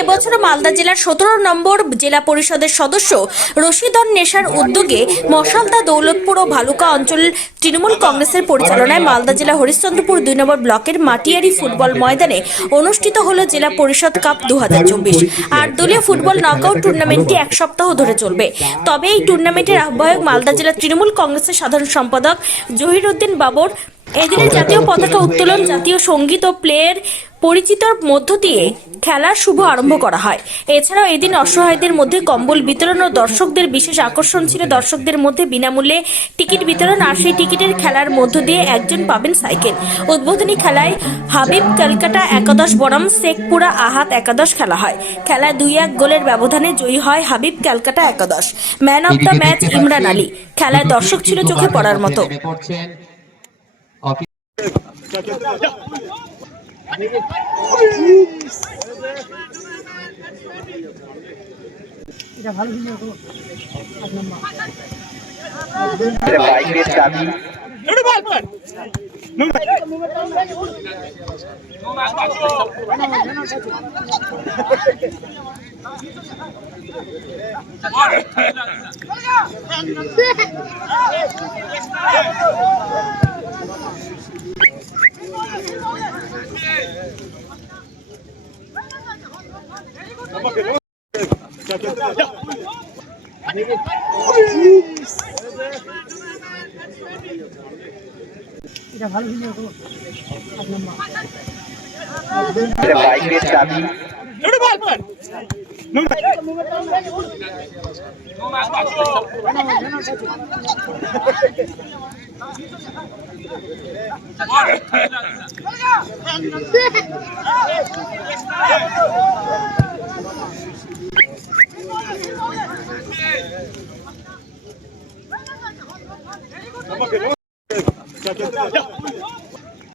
এবছর মালদা জেলার সতেরো নম্বর জেলা পরিষদের সদস্য রশিদন নেশার উদ্যোগে মশালদা দৌলতপুর ও ভালুকা অঞ্চল তৃণমূল কংগ্রেসের পরিচালনায় মালদা জেলা হরিশ্চন্দ্রপুর দুই নম্বর ব্লকের মাটিয়ারি ফুটবল ময়দানে অনুষ্ঠিত হল জেলা পরিষদ কাপ দু হাজার চব্বিশ। আর দলীয় ফুটবল নকআউট টুর্নামেন্টটি এক সপ্তাহ ধরে চলবে। তবে এই টুর্নামেন্টের আহ্বায়ক মালদা জেলা তৃণমূল কংগ্রেসের সাধারণ সম্পাদক জহির উদ্দিন বাবর। এদিনে জাতীয় পতাকা উত্তোলন, জাতীয় সংগীত ও প্লেয়ের পরিচিতর মধ্য দিয়ে খেলার শুভ আরম্ভ করা হয়। এছাড়াও এদিন অসহায়দের মধ্যে কম্বল বিতরণ ও দর্শকদের বিশেষ আকর্ষণ ছিল। দর্শকদের মধ্যে বিনামূল্যে টিকিট বিতরণ আর সেই টিকিটের খেলার মধ্য দিয়ে একজন পাবেন সাইকেল। উদ্বোধনী খেলায় হাবিব ক্যালকাটা একাদশ বনাম শেখপুরা আহাত একাদশ খেলা হয়। খেলায় দুই এক গোলের ব্যবধানে জয়ী হয় হাবিব ক্যালকাটা একাদশ। Man of the match Imran Ali. খেলায় দর্শক ছিল চোখে পড়ার মতো। বাইকের চাবি এটা ভালো ভিডিও করো じゃあ行ってきます。